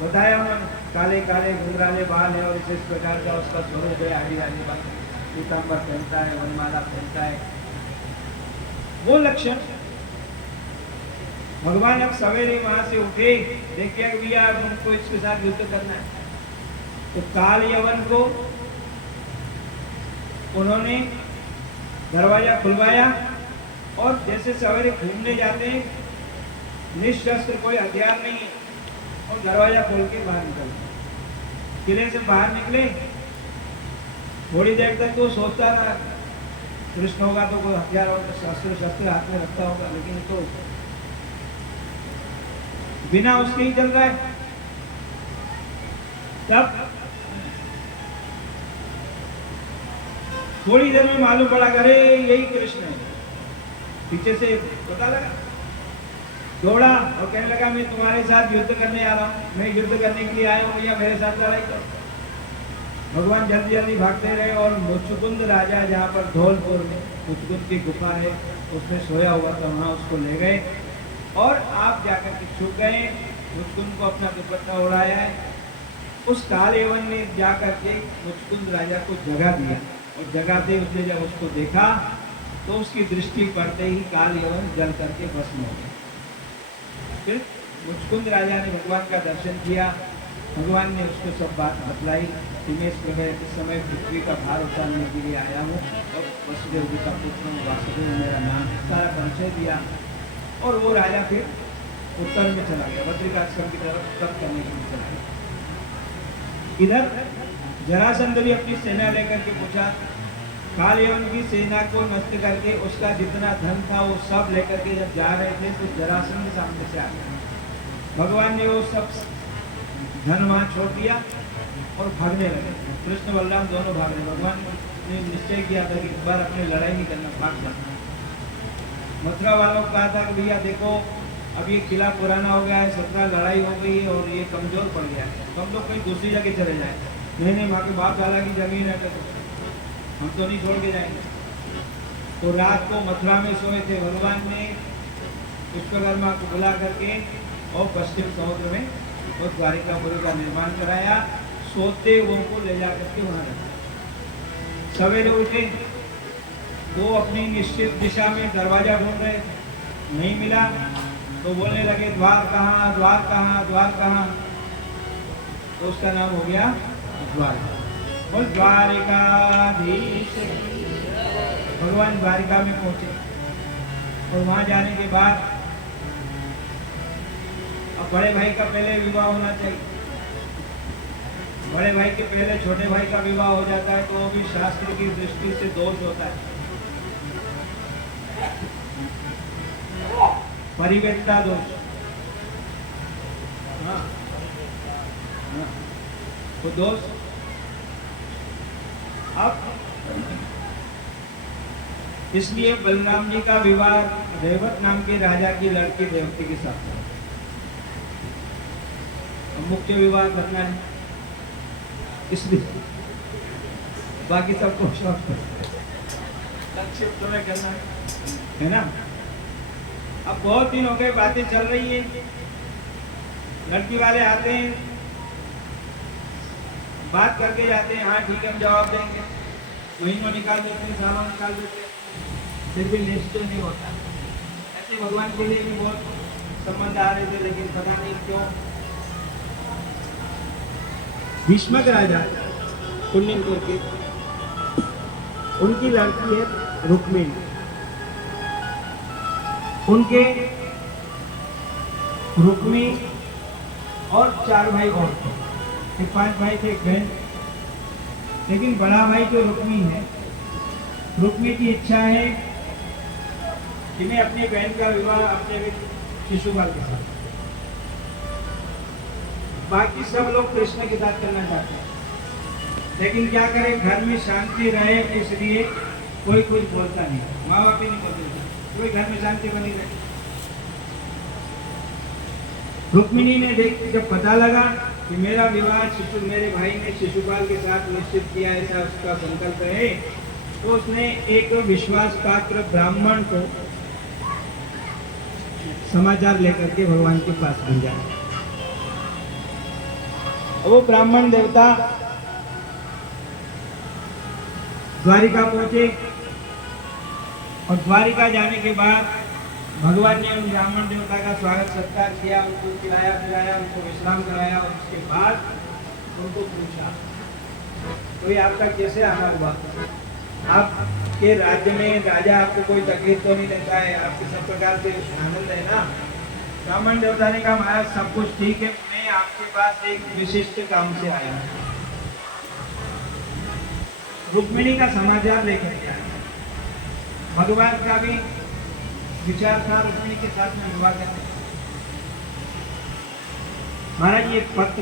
बताया उन्होंने, काले काले घुंघराले बाल है और इस प्रकार का उसका स्वरूप है, आड़ी आड़ी बाल, पीताम्बर पहनता है, वनमाला पहनता है, वो लक्षण। भगवान अब सवेरे वहां से उठे, देखिए कि भैया अब हमको इसके साथ युद्ध करना है, तो काल यवन को उन्होंने दरवाजा खुलवाया और जैसे सवेरे घूमने जाते हैं, निशस्त्र कोई हथियार नहीं है, और दरवाजा खोल के बाहर निकल, किले से बाहर निकले। थोड़ी देर तक तो सोचता था कृष्ण होगा तो कोई हथियार और शस्त्र हाथ में रखता होगा, लेकिन तो बिना उसके ही चल रहा है। तब थोड़ी देर में मालूम पड़ा, अरे यही कृष्ण है। पीछे से पता लगा, दौड़ा और कहने लगा मैं तुम्हारे साथ युद्ध करने आ रहा हूँ, मैं युद्ध करने के लिए आया हूँ, भैया मेरे साथ लड़ाई करो। भगवान जल्दी जल्दी भागते रहे और मुचकुंद राजा, जहाँ पर धौलपुर में मुचकुंद की गुफा है, उसमें सोया हुआ था, वहाँ उसको ले गए और आप जाकर के छुप गए, मुचकुंद को अपना दुपट्टा उड़ाया है। उस काल यवन ने जाकर के मुचकुंद राजा को जगा दिया, और जगाते उसने जब उसको देखा तो उसकी दृष्टि पड़ते ही काल यवन जल करके भस्म हो गया। फिर मुचकुंद राजा ने भगवान का दर्शन किया, भगवान ने उसको सब बात बतलाई कि मैं इस समय पृथ्वी का भार उतारने के लिए आया हूँ, और वसुदेव जी का पुत्र हूँ, वासुदेव मेरा नाम, सारा परिचय दिया। और वो राजा फिर उत्तर में चला गया, बद्रिकाश्रम की तरफ तप करने के लिए चला गया। इधर जरासंध भी अपनी सेना लेकर के पूछा, काल यवन की सेना को नष्ट करके उसका जितना धन था वो सब लेकर के जब जा रहे थे, तो जरासंध सामने से आ गया। भगवान ने वो सब धन वहां छोड़ दिया और भागने लगे, कृष्ण बलराम दोनों भाग रहे। भगवान ने निश्चय किया था कि इस बार अपने लड़ाई नहीं करना, भाग जाना। मथुरा वालों को कहा था कि भैया देखो अब ये किला पुराना हो गया है, 17 लड़ाई हो गई है और ये कमजोर पड़ गया है, तो हम लोग कहीं दूसरी जगह चले जाए। नहीं, वहाँ के बाप दादा की जमीन है, तो हम तो नहीं छोड़ के जाएंगे। तो रात को मथुरा में सोए थे, भगवान ने विश्वकर्मा को बुला करके और पश्चिम समुद्र में वो द्वारिकापुरी का निर्माण कराया, सोते वो को ले जा करके वहां रखा। सवेरे उठे, वो अपनी निश्चित दिशा में दरवाजा ढूंढ रहे, नहीं मिला, तो बोलने लगे द्वार कहाँ, द्वार कहाँ, द्वार कहाँ। तो उसका नाम हो गया द्वारका। और द्वारिकाधीश भगवान द्वारिका में पहुंचे, और वहां जाने के बाद अब बड़े भाई का पहले विवाह होना चाहिए, बड़े भाई के पहले छोटे भाई का विवाह हो जाता है तो वो भी शास्त्र की दृष्टि से दोष होता है, परिवेष्टा दोष। हाँ, वो दोष। अब इसलिए बलराम जी का विवाह रेवत नाम के राजा की लड़की देवती के साथ, मुख्य विवाह करना है इसलिए, बाकी सबको शौक संक्षिप्त में करना है ना। अब बहुत दिन हो गए, बातें चल रही है, लड़की वाले आते हैं, बात करके जाते हैं, हाँ ठीक है हम जवाब देंगे, महीनों निकाल देते हैं, सालों निकाल देते हैं, फिर भी निश्चय नहीं होता। ऐसे भगवान के लिए भी बहुत संबंध आ रहे थे, लेकिन पता नहीं क्यों। भीष्मक राजा पुण्यपुर के, उनकी लड़की है रुक्मिणी, उनके रुक्मिणी और 4 भाई और थे, 5 भाई थे, एक बहन। लेकिन बड़ा भाई जो रुक्मिणी है, रुक्मिणी की इच्छा है कि मैं अपनी बहन का विवाह अपने शिशुपाल के साथ, बाकी सब लोग कृष्ण के साथ करना चाहते हैं, लेकिन क्या करें, घर में शांति रहे इसलिए कोई कुछ बोलता नहीं, माँ बाप ही नहीं बोलते, कोई घर में शांति बनी रहे। रुक्मिणी ने जब पता लगा कि मेरा विवाह मेरे भाई ने शिशुपाल के साथ निश्चित किया, ऐसा उसका संकल्प है, तो उसने एक विश्वास पात्र ब्राह्मण को समाचार लेकर के भगवान के पास भेजा। वो ब्राह्मण देवता द्वारिका पहुंचे और द्वारिका जाने के बाद भगवान ने उन ब्राह्मण देवता का स्वागत सत्कार किया, उनको खिलाया पिलाया, उनको विश्राम कराया और उसके बाद उनको पूछा कोई आपका कैसे आना हुआ? आपके राज्य में राजा आपको कोई तकलीफ तो नहीं देता है, आपके सब प्रकार से आनंद है ना? ब्राह्मण देवता ने कहा महाराज सब कुछ ठीक है, मैं आपके पास एक विशिष्ट काम से आया हूं, रुक्मिणी का समाचार लेकर के आया। भगवान का भी विचार था रुक्मिणी के साथ में विवाह करने। महाराज ये पत्र